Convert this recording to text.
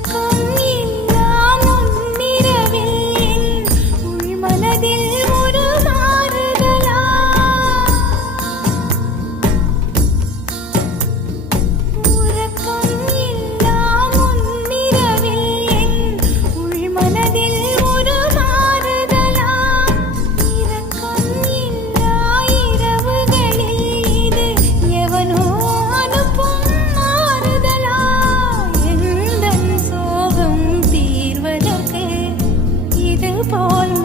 哥 คน